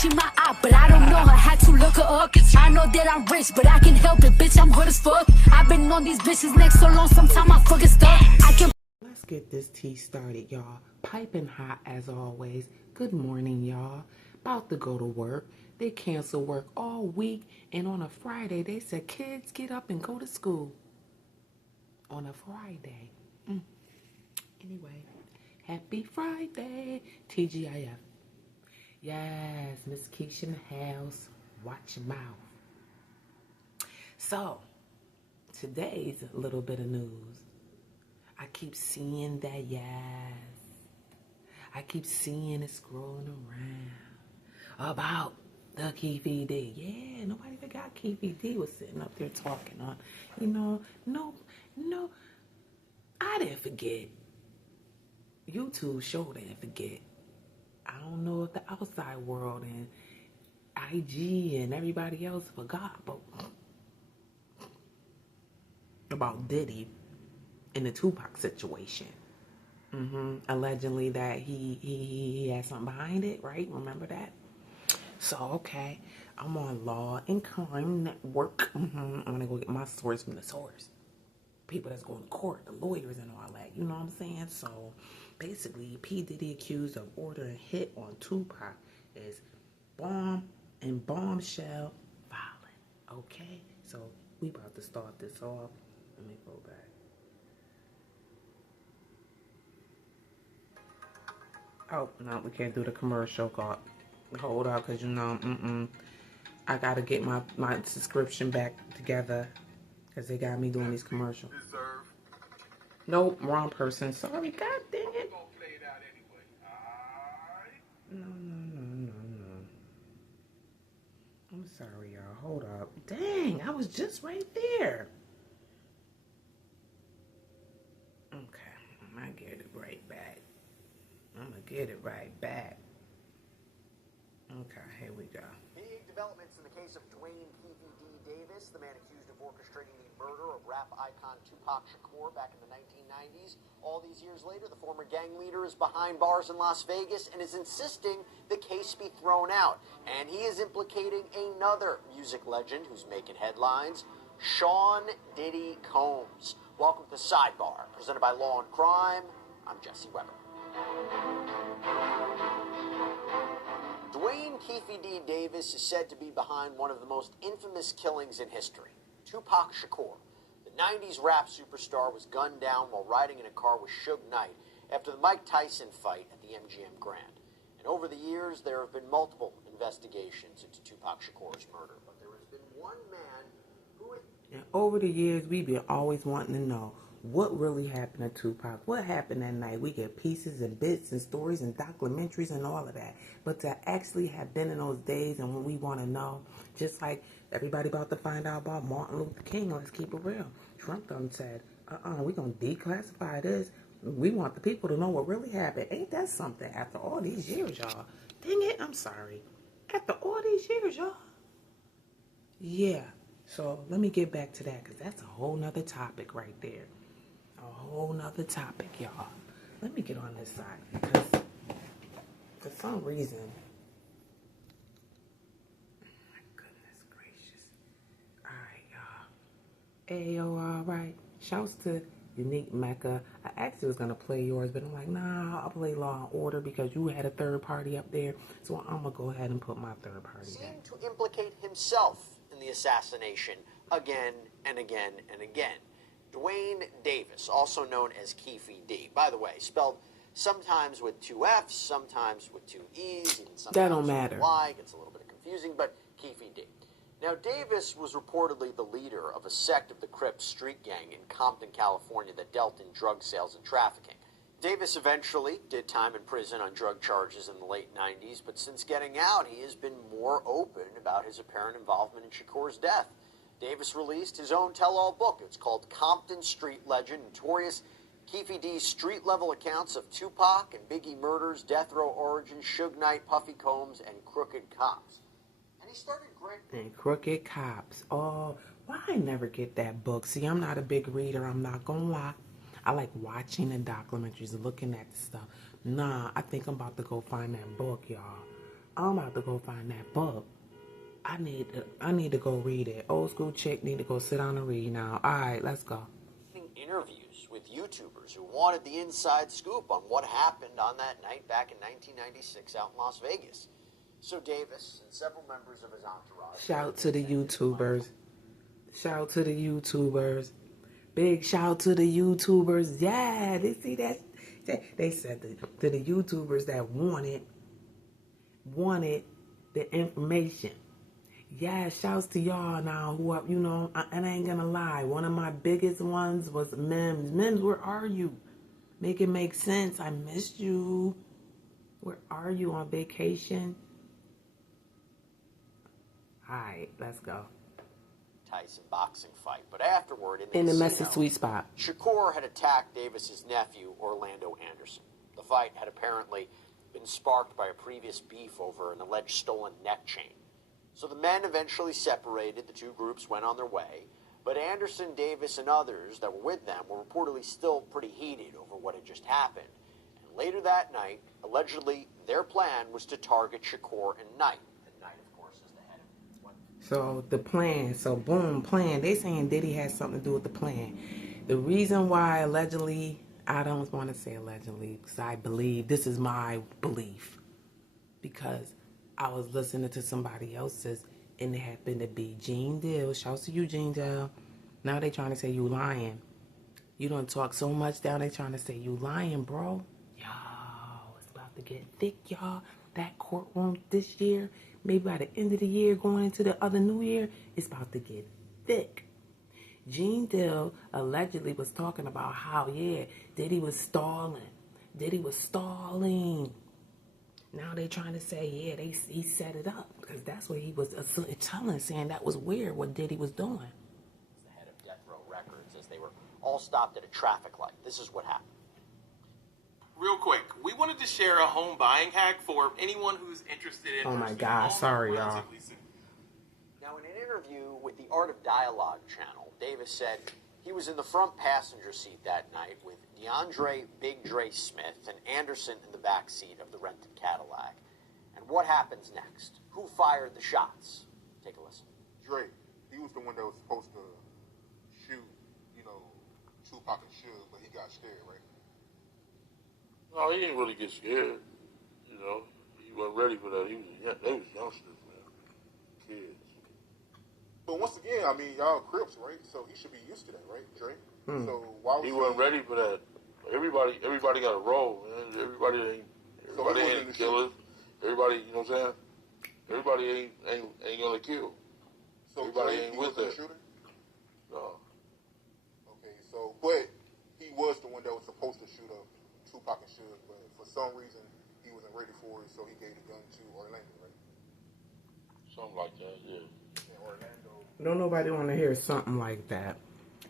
She my op, but I don't know her. Had to look her up. I know that I'm rich, but I can help it. Bitch, I'm good as fuck. I've been on these bitches' necks so long, sometimes I fucking stuck. I can. Let's get this tea started, y'all. Piping hot as always. Good morning, y'all. About to go to work. They cancel work all week, and on a Friday, they said, kids, get up and go to school. On a Friday. Anyway, happy Friday. TGIF. Yes, Miss Keefe in the house. Watch your mouth. So, today's a little bit of news. I keep seeing that, yes. I keep seeing it scrolling around about the Keefe D. Yeah, nobody forgot Keefe D was sitting up there talking on, no, I didn't forget. YouTube show didn't forget. I don't know if the outside world and IG and everybody else forgot about Diddy and the Tupac situation. Allegedly that he had something behind it, right? Remember that? So, okay, I'm on Law and Crime Network. I'm going to go get my source from the source. People that's going to court, the lawyers and all that, you know what I'm saying? So, basically, P. Diddy accused of ordering hit on Tupac is bomb and bombshell violent. Okay? So, we about to start this off. Let me go back. Oh, no, we can't do the commercial. Hold up, because I got to get my subscription back together because they got me doing these commercials. Nope, wrong person. Sorry, god dang it. No. I'm sorry, y'all. Hold up. Dang, I was just right there. Okay, I'm going to get it right back. Okay, here we go. Big developments in the case of Dwayne Keefe D. Davis, the man accused of orchestrating the murder of rap icon Tupac Shakur back in the 1990s. All these years later, the former gang leader is behind bars in Las Vegas and is insisting the case be thrown out. And he is implicating another music legend who's making headlines, Sean Diddy Combs. Welcome to Sidebar, presented by Law and Crime. I'm Jesse Weber. Dwayne Keefe D. Davis is said to be behind one of the most infamous killings in history. Tupac Shakur, the 90s rap superstar, was gunned down while riding in a car with Suge Knight after the Mike Tyson fight at the MGM Grand. And over the years, there have been multiple investigations into Tupac Shakur's murder, but there has been one man who... And over the years, we've been always wanting to know what really happened to Tupac. What happened that night? We get pieces and bits and stories and documentaries and all of that. But to actually have been in those days and when we want to know, just like everybody about to find out about Martin Luther King, let's keep it real. Trump done said, we're going to declassify this. We want the people to know what really happened. Ain't that something after all these years, y'all? Dang it, I'm sorry. After all these years, y'all. Yeah. So let me get back to that because that's a whole nother topic right there. A whole nother topic, y'all. Let me get on this side because for some reason, my goodness gracious. All right, y'all. Ayo, all right. Shouts to Unique Mecca. I actually was going to play yours, but I'm like, nah, I'll play Law and Order because you had a third party up there. So I'm going to go ahead and put my third party back. Seemed to implicate himself in the assassination again and again and again. Dwayne Davis, also known as Keefe D. By the way, spelled sometimes with two F's, sometimes with two E's, even sometimes that don't matter. With a Y. Gets a little bit confusing, but Keefe D. Now, Davis was reportedly the leader of a sect of the Crips street gang in Compton, California that dealt in drug sales and trafficking. Davis eventually did time in prison on drug charges in the late 90s, but since getting out, he has been more open about his apparent involvement in Shakur's death. Davis released his own tell-all book. It's called Compton Street Legend, Notorious Keefe D's street-level accounts of Tupac and Biggie murders, death row origins, Suge Knight, Puffy Combs, and Crooked Cops. And he started great. And Crooked Cops. Oh, why I never get that book? See, I'm not a big reader. I'm not going to lie. I like watching the documentaries, looking at the stuff. Nah, I think I'm about to go find that book, y'all. I'm about to go find that book. I need to go read it. Old school chick need to go sit down and read now. All right, let's go. Interviews with YouTubers who wanted the inside scoop on what happened on that night back in 1996 out in Las Vegas. So Davis and several members of his entourage. Shout to the YouTubers. Shout to the YouTubers. Big shout to the YouTubers. Yeah, they see that. They said to the YouTubers that wanted the information. Yeah, shouts to y'all now who are, and I ain't gonna lie. One of my biggest ones was Mims. Mims, where are you? Make it make sense. I missed you. Where are you, on vacation? All right, let's go. Tyson boxing fight, but afterward in the casino, messy sweet spot, Shakur had attacked Davis's nephew, Orlando Anderson. The fight had apparently been sparked by a previous beef over an alleged stolen neck chain. So the men eventually separated, the two groups went on their way, but Anderson, Davis, and others that were with them were reportedly still pretty heated over what had just happened. And later that night, allegedly, their plan was to target Shakur and Knight. And Knight, of course, is the head of one. So the plan, plan. They saying Diddy has something to do with the plan. The reason why allegedly, I don't want to say allegedly, because I believe, this is my belief, because I was listening to somebody else's, and it happened to be Gene Deal. Shouts to you, Gene Deal. Now they trying to say you lying. You don't talk so much down. They trying to say you lying, bro. Yo, it's about to get thick, y'all. That courtroom this year, maybe by the end of the year, going into the other new year, it's about to get thick. Gene Deal allegedly was talking about how, Diddy was stalling. Diddy was stalling. Now they trying to say, he set it up, because that's what he was telling, saying that was weird what Diddy was doing. The head of Death Row Records, as they were all stopped at a traffic light. This is what happened. Real quick, we wanted to share a home buying hack for anyone who's interested in. Oh my God, sorry y'all. Now, in an interview with the Art of Dialogue channel, Davis said he was in the front passenger seat that night with DeAndre Big Dre Smith and Anderson in the back seat of the rented Cadillac. And what happens next? Who fired the shots? Take a listen. Dre, he was the one that was supposed to shoot, Tupac and Suge, but he got scared, right? No, he didn't really get scared. He wasn't ready for that. They was youngsters, man, kids. But once again, y'all Crips, right? So he should be used to that, right, Dre? So why was he wasn't ready for that? Everybody got a role, man. Everybody ain't killers. Everybody, you know what I'm saying? Everybody ain't gonna kill. So everybody Dre, ain't with that. Shooter? No. Okay, but he was the one that was supposed to shoot up Tupac and Suge, but for some reason he wasn't ready for it, so he gave the gun to Orlando, right? Something like that, yeah. Orlando. Don't nobody want to hear something like that.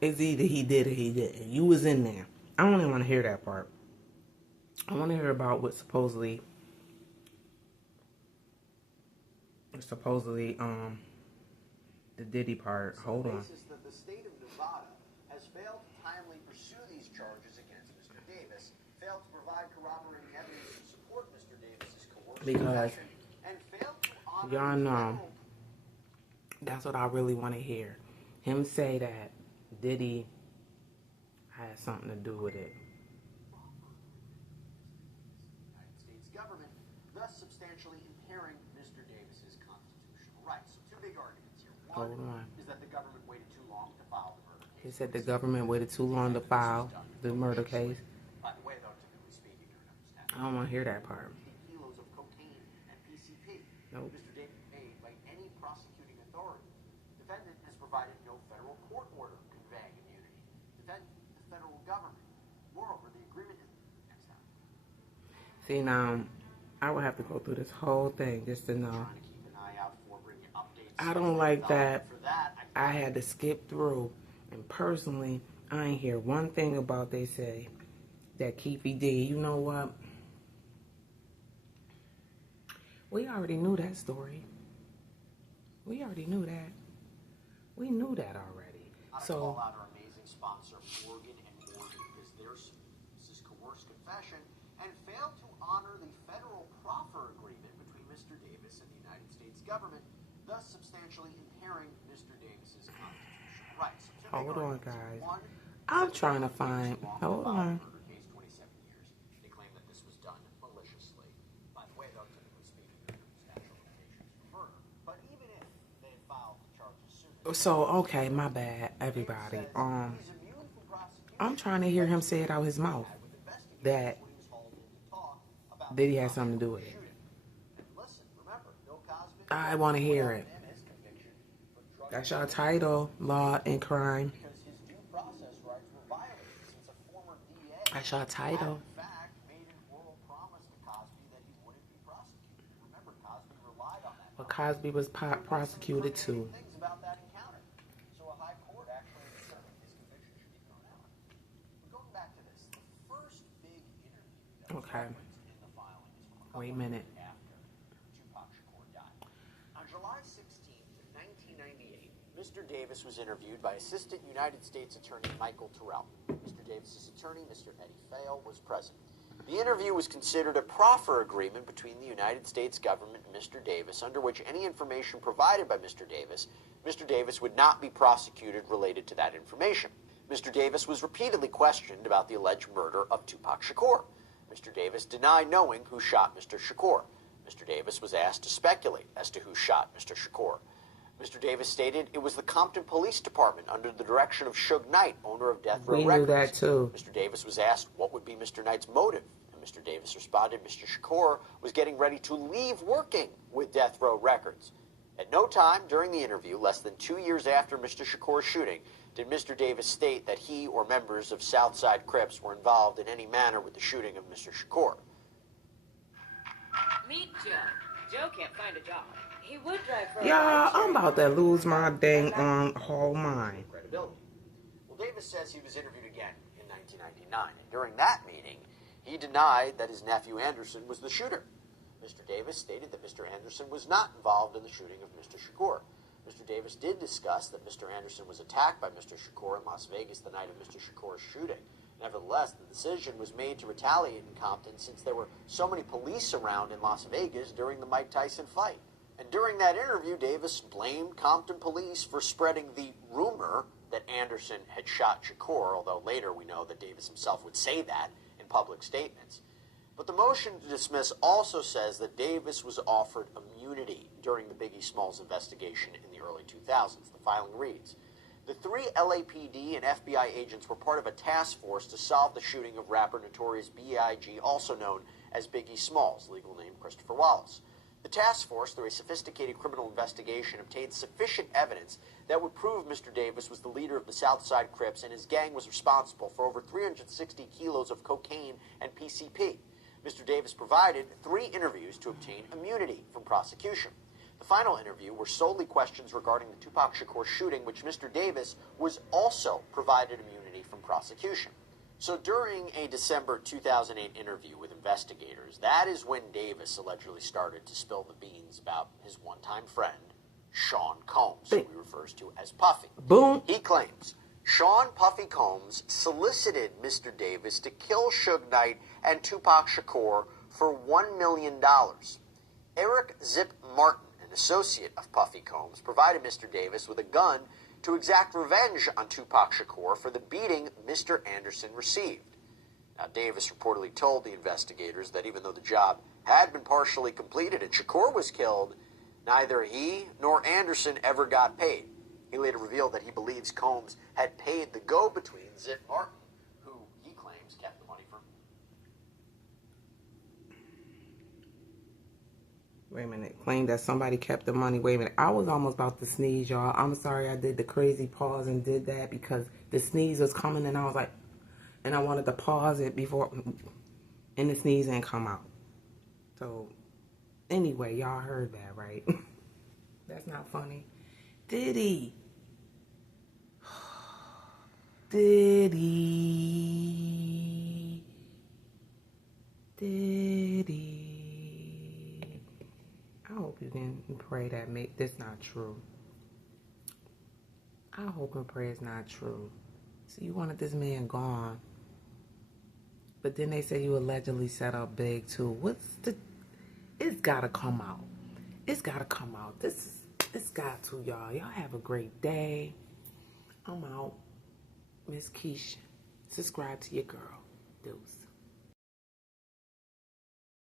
It's either he did or he didn't. You was in there. I don't even want to hear that part. I want to hear about what supposedly the Diddy part. Hold on. That the state of Nevada has failed to timely pursue these charges against Mr. Davis, failed to provide corroborating evidence to support Mr. Davis's coercive Because confession, and failed to honor y'all know, that's what I really want to hear. Him say that Diddy had something to do with it. United States government, thus substantially impairing Mr. Davis's constitutional rights. So two big arguments here. One is that the government waited too long to file the murder case. He said the government waited too long to file the murder case. By the way, though, typically speaking, you're understanding. I don't want to hear that part. Kilos of cocaine and PCP. Nope. Mr. Davis paid by any prosecuting authority. Defendant has provided no federal court order conveying immunity. Defendant, the federal government. Moreover, the agreement is next time. See, now, I would have to go through this whole thing just to know. Trying to keep an eye out for bringing updates. I don't like that. For that, I had to skip through. And personally, I ain't hear one thing about they say that Keefe did. You know what? We already knew that story. We already knew that. We knew that already. So call out our amazing sponsor, Morgan & Morgan, because there's coerced confession and failed to honor the federal proffer agreement between Mr. Davis government, thus substantially impairing Mr. Davis's constitutional rights. Hold on, guys. I'm trying to find. Hold on. Murder case, 27 years. They claim that this was done maliciously. By the way, though, typically speaking, there's no statute of limitations for murder. But even if they had filed the charges sooner. So, okay, my bad, everybody. I'm trying to hear him say it out his mouth that Diddy had something to do with it. I want to hear it. That's your title, Law and Crime. That's your title. But Cosby was prosecuted too. Okay. Wait a minute. On July 16th, 1998, Mr. Davis was interviewed by Assistant United States Attorney Michael Terrell. Mr. Davis's attorney, Mr. Eddie Fayol, was present. The interview was considered a proffer agreement between the United States government and Mr. Davis, under which any information provided by Mr. Davis would not be prosecuted related to that information. Mr. Davis was repeatedly questioned about the alleged murder of Tupac Shakur. Mr. Davis denied knowing who shot Mr. Shakur. Mr. Davis was asked to speculate as to who shot Mr. Shakur. Mr. Davis stated it was the Compton Police Department under the direction of Suge Knight, owner of Death Row Records. We knew that too. Mr. Davis was asked what would be Mr. Knight's motive, and Mr. Davis responded Mr. Shakur was getting ready to leave working with Death Row Records. At no time during the interview, less than 2 years after Mr. Shakur's shooting, did Mr. Davis state that he or members of Southside Crips were involved in any manner with the shooting of Mr. Shakur. Meet Joe. Joe can't find a job. He would drive for Y'all, I'm about to lose my dang whole mind. Credibility. Well, Davis says he was interviewed again in 1999, and during that meeting, he denied that his nephew Anderson was the shooter. Mr. Davis stated that Mr. Anderson was not involved in the shooting of Mr. Shakur. Mr. Davis did discuss that Mr. Anderson was attacked by Mr. Shakur in Las Vegas the night of Mr. Shakur's shooting. Nevertheless, the decision was made to retaliate in Compton since there were so many police around in Las Vegas during the Mike Tyson fight. And during that interview, Davis blamed Compton police for spreading the rumor that Anderson had shot Shakur, although later we know that Davis himself would say that in public statements. But the motion to dismiss also says that Davis was offered immunity during the Biggie Smalls investigation in the early 2000s. The filing reads, the 3 LAPD and FBI agents were part of a task force to solve the shooting of rapper Notorious B.I.G., also known as Biggie Smalls, legal name Christopher Wallace. The task force, through a sophisticated criminal investigation, obtained sufficient evidence that would prove Mr. Davis was the leader of the Southside Crips and his gang was responsible for over 360 kilos of cocaine and PCP. Mr. Davis provided 3 interviews to obtain immunity from prosecution. The final interview were solely questions regarding the Tupac Shakur shooting, which Mr. Davis was also provided immunity from prosecution. So during a December 2008 interview with investigators, that is when Davis allegedly started to spill the beans about his one-time friend, Sean Combs, who he refers to as Puffy. Boom. He claims Sean Puffy Combs solicited Mr. Davis to kill Suge Knight and Tupac Shakur for $1 million. Eric Zip Martin, an associate of Puffy Combs, provided Mr. Davis with a gun to exact revenge on Tupac Shakur for the beating Mr. Anderson received. Now, Davis reportedly told the investigators that even though the job had been partially completed and Shakur was killed, neither he nor Anderson ever got paid. He later revealed that he believes Combs had paid the go-between Zip Martin, who he claims kept the money from. Wait a minute. Claim that somebody kept the money. Wait a minute. I was almost about to sneeze, y'all. I'm sorry I did the crazy pause and did that because the sneeze was coming and I was like, and I wanted to pause it before, and the sneeze didn't come out. So, anyway, y'all heard that, right? That's not funny. Diddy. Diddy. Diddy. I hope you can pray that make this not true. I hope and pray it's not true. So you wanted this man gone. But then they say you allegedly set up big too. It's gotta come out. It's gotta come out. It's got to, y'all. Y'all have a great day. I'm out. Miss Keisha. Subscribe to your girl. Deuce.